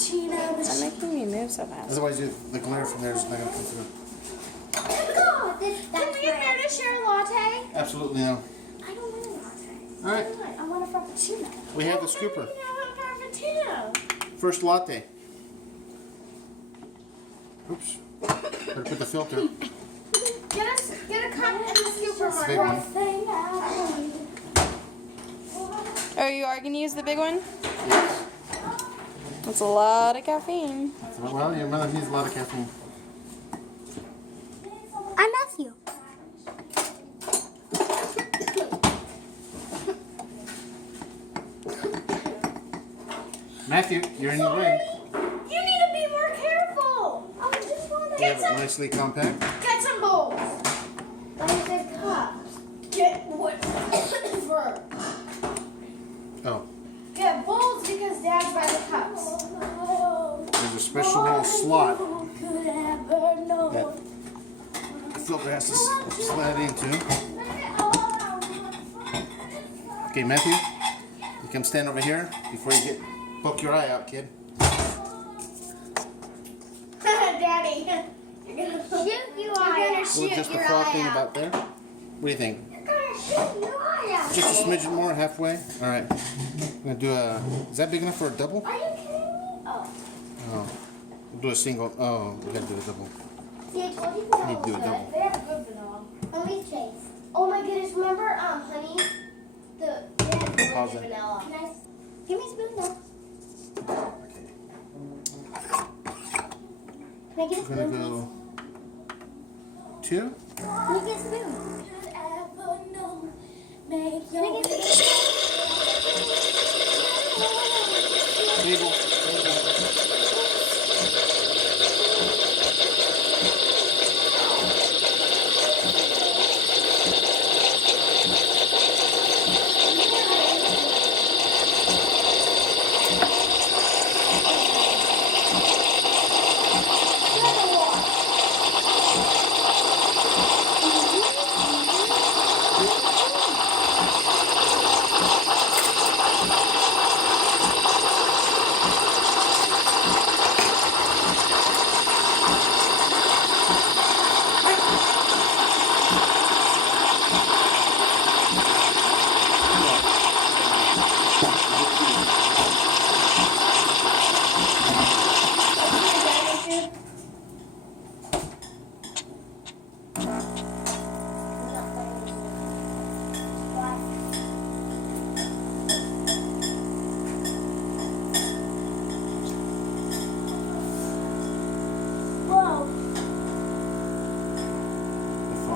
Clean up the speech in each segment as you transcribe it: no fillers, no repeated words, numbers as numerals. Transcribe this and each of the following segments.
It's making me move so fast. Otherwise, the glare from there is not going to come through. Can we afford to share a latte? Absolutely no. I don't want a latte. All right. I want a frappuccino. We have the scooper. I want a frappuccino. First latte. Oops. Better put the filter. Get a cup and the scooper, Big one. Oh, you are going to use the big one? Yes. That's a lot of caffeine. Well, your mother needs a lot of caffeine. I'm Matthew. Matthew, you're in your way. You need to be more careful. I just want to You have it nicely compact. get some bowls. Like the cups. Get whatever. Oh, Get bowls because Dad's by the cups. there's a special little slot that the filter has to slide into. Okay, Matthew, you come stand over here before you poke your eye out, kid. Daddy, you're gonna shoot your eye out. We'll just the frosting about there. What do you think? You're gonna shoot your eye out. Just a smidgen more, halfway. All right. I'm gonna do a. Is that big enough for a double? Are you kidding me? Oh. Oh, we'll do a single. Oh, we gotta do a double. See, I told you Need vanilla to do a was double. good. They have good vanilla. Let me taste. Oh my goodness, remember honey? They had really Pause good it. vanilla. Can I? Give me a spoon now. Okay. Can I get a We're spoon, gonna go two. please? Can I get a spoon? Can I get a Table.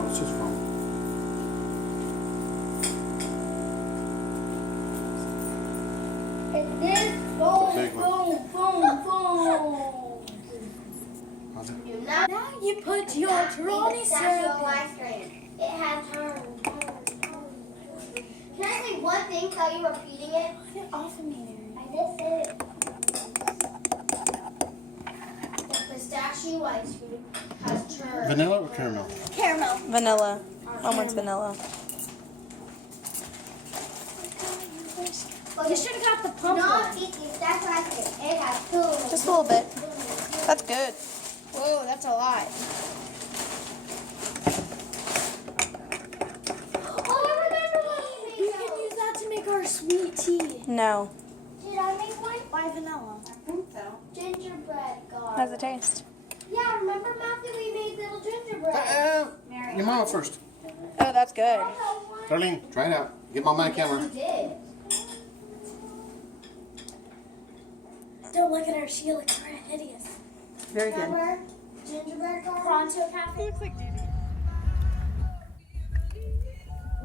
It's just fun. And then boom, big one. boom, boom, boom. How's it? Now you put your Trony syrup. Ice cream. It has turn. Can I say one thing while you're repeating it? Get off of me, I just said it. The pistachio ice cream has churn. Vanilla or caramel? Caramel. Vanilla. Mine wants vanilla. Well, you should have got the pump. Not eating. That's what I said. It has two. Just a little bit. That's good. Whoa, that's a lot. Oh, I remember what we We can use that to make our sweet tea. No. Did I make one? By vanilla. I think so. Gingerbread garlic. How's it taste? Yeah, remember, Matthew, we made little gingerbread. Your mama first. Oh, that's good. Darlene, try it out. Get mama on camera. You did. Don't look at her. She looks hideous. Very good. Remember gingerbread garlic? Pronto Cafe. Looks like Judy.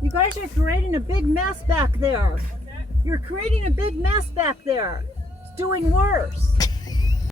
You guys are creating a big mess back there. You're creating a big mess back there. It's doing worse.